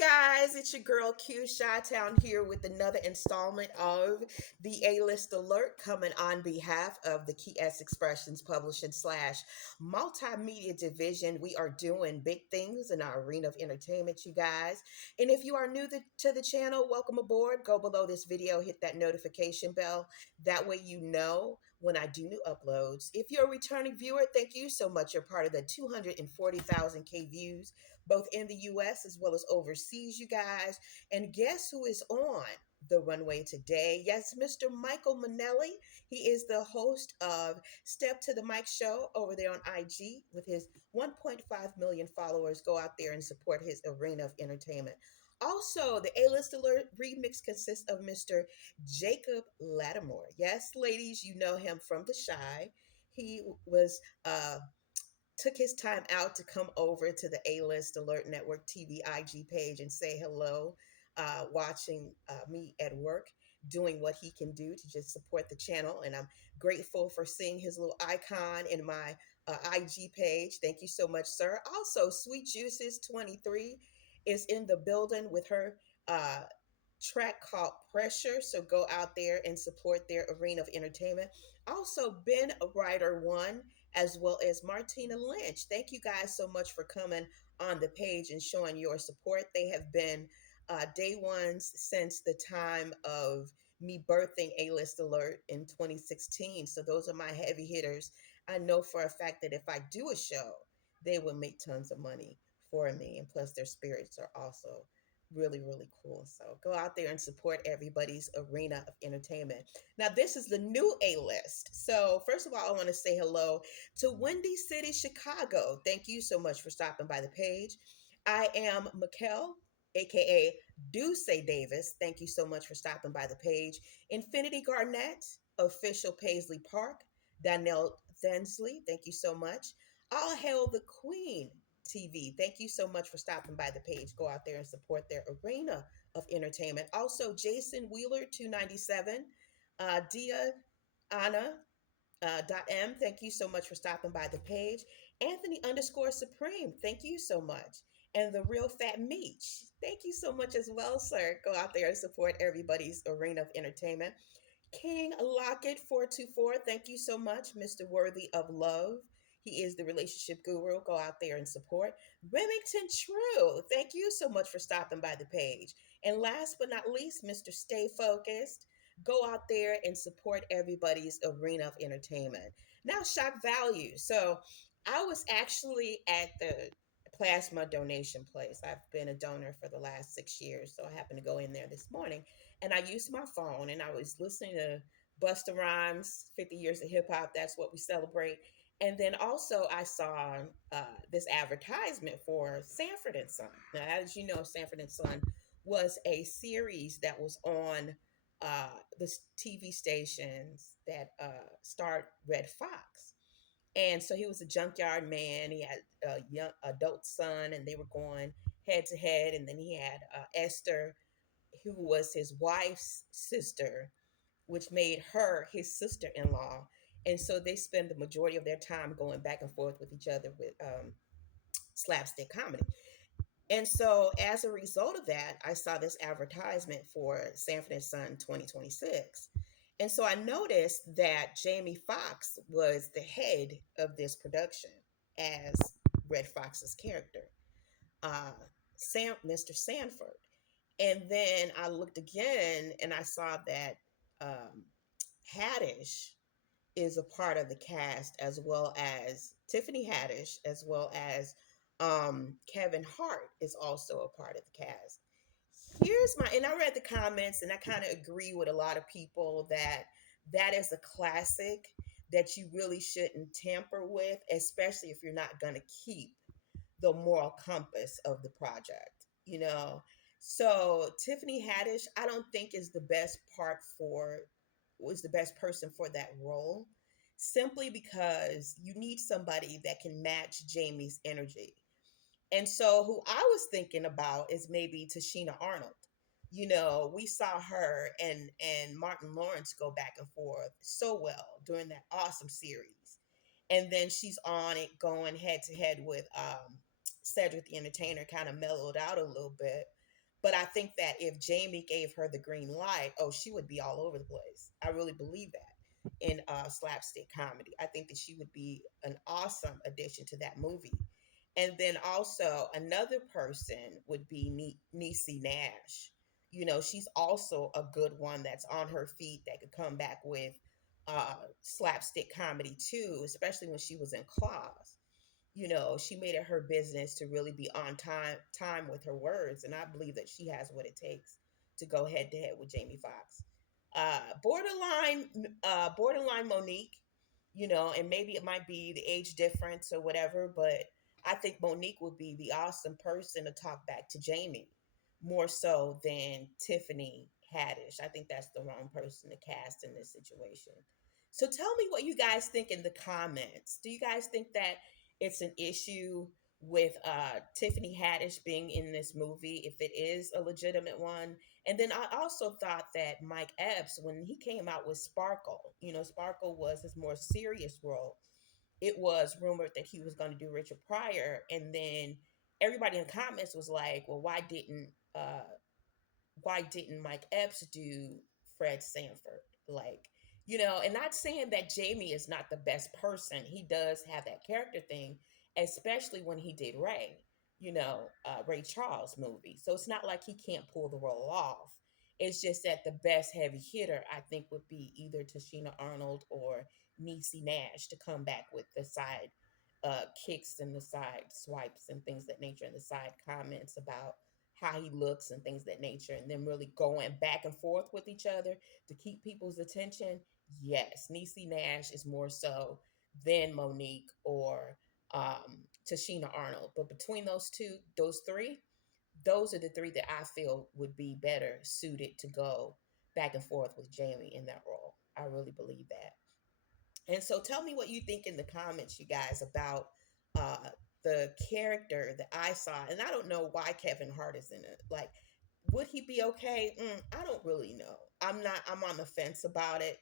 guys, it's your girl Q Chi-Town here with another installment of the A-List Alert coming on behalf of the Key S Expressions Publishing slash Multimedia Division. We are doing big things in our arena of entertainment, you guys. And if you are new to the channel, welcome aboard. Go below this video, hit that notification bell. That way you know when I do new uploads. If you're a returning viewer, thank you so much. You're part of the 240,000 K views both in the US as well as overseas, you guys. And guess who is on the runway today? Yes, Mr. Michael Minelli. He is the host of Step to the Mic Show over there on IG with his 1.5 million followers. Go out there and support his arena of entertainment. Also, the A-List Alert remix consists of Mr. Jacob Latimore. Yes, ladies, you know him from The Shy. He was took his time out to come over to the A-List Alert Network TV IG page and say hello, watching me at work, doing what he can do to just support the channel. And I'm grateful for seeing his little icon in my IG page. Thank you so much, sir. Also, Sweet Juices 23 is in the building with her uh, track called Pressure. So go out there and support their arena of entertainment. Also, Ben Ryder One, as well as Martina Lynch. Thank you guys so much for coming on the page and showing your support. They have been day ones since the time of me birthing A-List Alert in 2016. So those are my heavy hitters. I know for a fact that if I do a show, they will make tons of money for me. And plus, their spirits are also really, really cool. So go out there and support everybody's arena of entertainment. Now, this is the new A-List. So first of all, I want to say hello to Windy City, Chicago. Thank you so much for stopping by the page. I am Mikkel, aka Duce Davis. Thank you so much for stopping by the page. Infinity Garnett, official Paisley Park. Donnell Thensley, thank you so much. All Hail the Queen, TV. Thank you so much for stopping by the page. Go out there and support their arena of entertainment. Also, Jason Wheeler, 297. Dia Anna, .m. Thank you so much for stopping by the page. Anthony underscore Supreme. Thank you so much. And the Real Fat Meech. Thank you so much as well, sir. Go out there and support everybody's arena of entertainment. King Lockett 424. Thank you so much, Mr. Worthy of Love. He is the relationship guru. Go out there and support. Remington True. Thank you so much for stopping by the page. And last but not least, Mr. Stay Focused. Go out there and support everybody's arena of entertainment. Now, shock value. So I was actually at the plasma donation place. I've been a donor for the last 6 years. So I happened to go in there this morning and I used my phone and I was listening to Busta Rhymes, 50 years of hip hop. That's what we celebrate. And then also I saw this advertisement for Sanford and Son. Now, as you know, Sanford and Son was a series that was on the TV stations that starred Red Fox. And so he was a junkyard man. He had a young adult son, and they were going head to head. And then he had Esther, who was his wife's sister, which made her his sister-in-law. And so they spend the majority of their time going back and forth with each other with slapstick comedy. And so as a result of that, I saw this advertisement for Sanford and Son 2026. And so I noticed that Jamie Foxx was the head of this production as Red Fox's character, uh, Mr. Sanford. And then I looked again and I saw that um, Haddish is a part of the cast, as well as Tiffany Haddish, as well as Kevin Hart is also a part of the cast. And I read the comments and I kind of agree with a lot of people that that is a classic that you really shouldn't tamper with, especially if you're not going to keep the moral compass of the project, you know. So Tiffany Haddish, I don't think is the best part for was the best person for that role, simply because you need somebody that can match Jamie's energy. And so who I was thinking about is maybe Tashina Arnold. You know, we saw her and Martin Lawrence go back and forth so well during that awesome series. And then she's on it going head to head with Cedric the Entertainer, kind of mellowed out a little bit. But I think that if Jamie gave her the green light, oh, she would be all over the place. I really believe that in slapstick comedy. I think that she would be an awesome addition to that movie. And then also another person would be Niecy Nash. She's also a good one that's on her feet that could come back with slapstick comedy too, especially when she was in Claws. She made it her business to really be on time with her words, and I believe that she has what it takes to go head to head with Jamie Foxx. Borderline Monique, and maybe it might be the age difference or whatever, but I think Monique would be the awesome person to talk back to Jamie more so than Tiffany Haddish. I think that's the wrong person to cast in this situation. So tell me what you guys think in the comments. Do you guys think that it's an issue with Tiffany Haddish being in this movie, if it is a legitimate one? And then I also thought that Mike Epps, when he came out with Sparkle, Sparkle was his more serious role. It was rumored that he was going to do Richard Pryor, and then everybody in the comments was like, "Well, why didn't Mike Epps do Fred Sanford?" Like, and not saying that Jamie is not the best person. He does have that character thing, especially when he did Ray Charles movie. So it's not like he can't pull the role off. It's just that the best heavy hitter, I think, would be either Tashina Arnold or Niecy Nash to come back with the side kicks and the side swipes and things that nature and the side comments about how he looks and things that nature, and then really going back and forth with each other to keep people's attention. Yes, Niecy Nash is more so than Monique or Tashina Arnold. But between those three, those are the three that I feel would be better suited to go back and forth with Jamie in that role. I really believe that. And so tell me what you think in the comments, you guys, about uh, the character that I saw. And I don't know why Kevin Hart is in it. Like, would he be okay? I don't really know. I'm on the fence about it.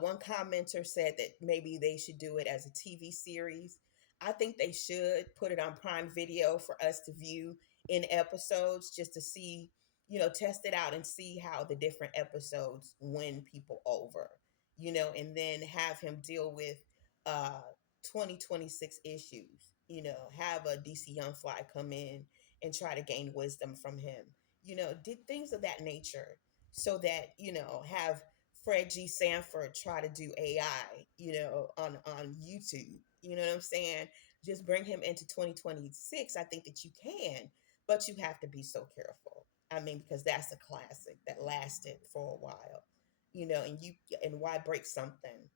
One commenter said that maybe they should do it as a TV series. I think they should put it on Prime Video for us to view in episodes just to see, test it out and see how the different episodes win people over, and then have him deal with uh 2026 issues, have a DC Young Fly come in and try to gain wisdom from him, did things of that nature, so that, have Fred G. Sanford try to do AI, on YouTube. You know what I'm saying? Just bring him into 2026. I think that you can, but you have to be so careful. I mean, because that's a classic that lasted for a while, and why break something?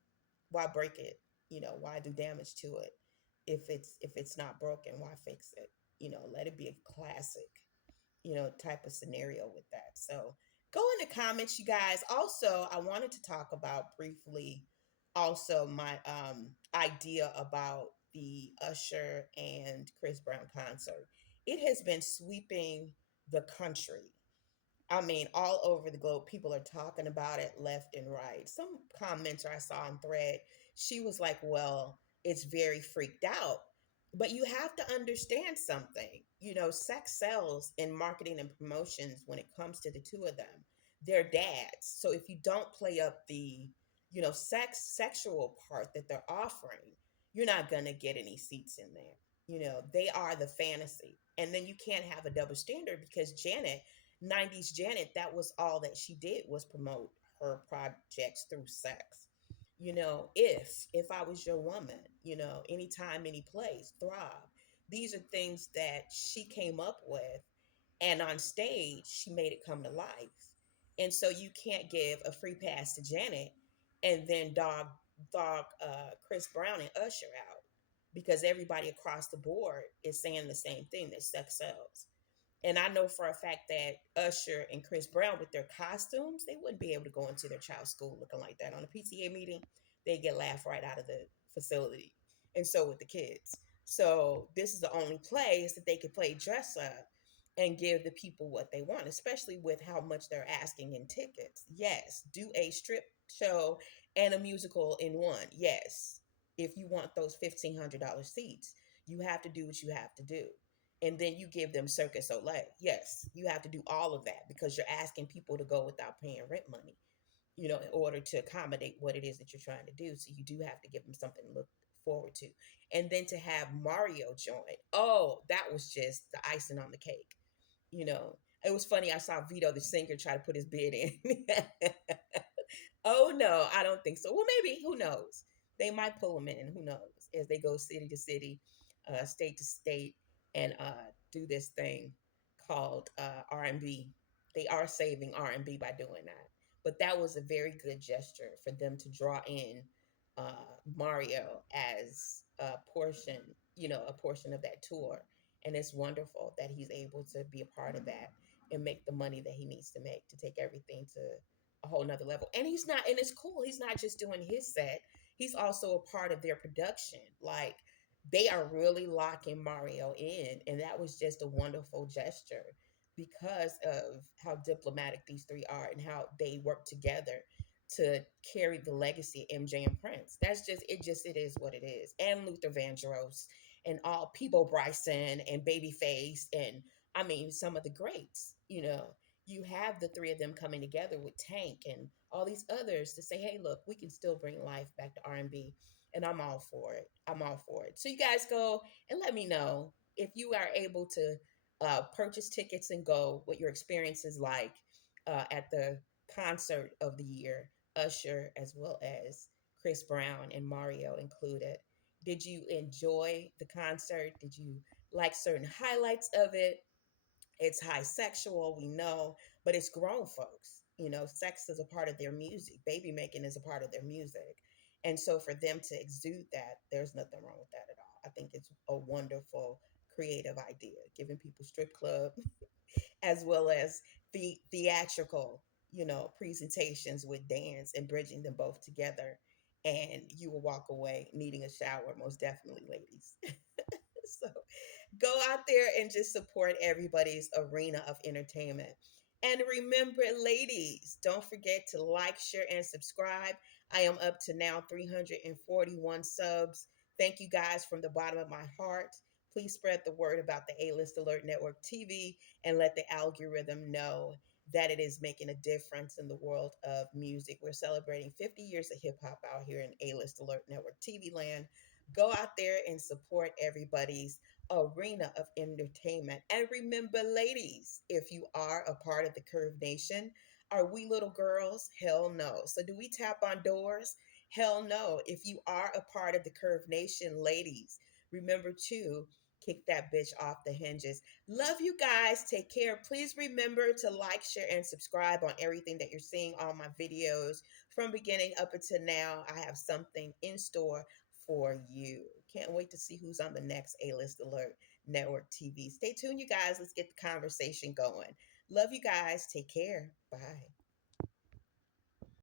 Why break it? Why do damage to it if it's not broken? Why fix it? Let it be a classic, type of scenario with that. So go in the comments, you guys. Also, I wanted to talk about briefly also my idea about the Usher and Chris Brown concert. It has been sweeping the country. I mean, all over the globe, people are talking about it left and right. Some commenter I saw on Thread, she was like, well, it's very freaked out. But you have to understand something. Sex sells in marketing and promotions when it comes to the two of them. They're dads. So if you don't play up the, sexual part that they're offering, you're not going to get any seats in there. They are the fantasy. And then you can't have a double standard because 90s Janet, that was all that she did was promote her projects through sex. If I was your woman, anytime, any place, thrive. These are things that she came up with, and on stage she made it come to life. And so you can't give a free pass to Janet and then dog Chris Brown and Usher out, because everybody across the board is saying the same thing, that sex sells. And I know for a fact that Usher and Chris Brown, with their costumes, they wouldn't be able to go into their child's school looking like that. On a PTA meeting, they get laughed right out of the facility. And so with the kids. So this is the only place that they could play dress up and give the people what they want, especially with how much they're asking in tickets. Yes, do a strip show and a musical in one. Yes, if you want those $1,500 seats, you have to do what you have to do. and then you give them Circus Olay. Yes, you have to do all of that because you're asking people to go without paying rent money, in order to accommodate what it is that you're trying to do. So you do have to give them something to look forward to. And then to have Mario join, oh, that was just the icing on the cake. You know, it was funny. I saw Vito the singer try to put his bid in. Oh no, I don't think so. Well, maybe, who knows? They might pull them in. Who knows? As they go city to city, state to state, and do this thing called R&B. They are saving R&B by doing that. But that was a very good gesture for them to draw in Mario as a portion of that tour. And it's wonderful that he's able to be a part of that and make the money that he needs to make to take everything to a whole nother level. And it's cool. He's not just doing his set. He's also a part of their production. Like, they are really locking Mario in. And that was just a wonderful gesture because of how diplomatic these three are and how they work together to carry the legacy of MJ and Prince. It is what it is. And Luther Vandross and all Peebo Bryson and Babyface and, I mean, some of the greats, you have the three of them coming together with Tank and all these others to say, hey, look, we can still bring life back to R&B, and I'm all for it. I'm all for it. So you guys go and let me know if you are able to purchase tickets and go, what your experience is like at the concert of the year, Usher as well as Chris Brown and Mario included. Did you enjoy the concert? Did you like certain highlights of it? It's high sexual, we know, but it's grown folks. Sex is a part of their music. Baby making is a part of their music. And so for them to exude that, there's nothing wrong with that at all. I think it's a wonderful creative idea, giving people strip club as well as the theatrical, presentations with dance and bridging them both together. And you will walk away needing a shower, most definitely, ladies. So go out there and just support everybody's arena of entertainment. And remember, ladies, don't forget to like, share, and subscribe. I am up to now 341 subs. Thank you guys from the bottom of my heart. Please spread the word about the A-List Alert Network TV and let the algorithm know that it is making a difference in the world of music. We're celebrating 50 years of hip hop out here in A-List Alert Network TV land. Go out there and support everybody's arena of entertainment. And remember, ladies, if you are a part of the Curve Nation, are we little girls? Hell no. So do we tap on doors? Hell no. If you are a part of the Curve Nation, ladies, remember to kick that bitch off the hinges. Love you guys. Take care. Please remember to like, share, and subscribe on everything that you're seeing on my videos. From beginning up until now, I have something in store for you. Can't wait to see who's on the next A-List Alert Network TV. Stay tuned, you guys. Let's get the conversation going. Love you guys. Take care. Bye.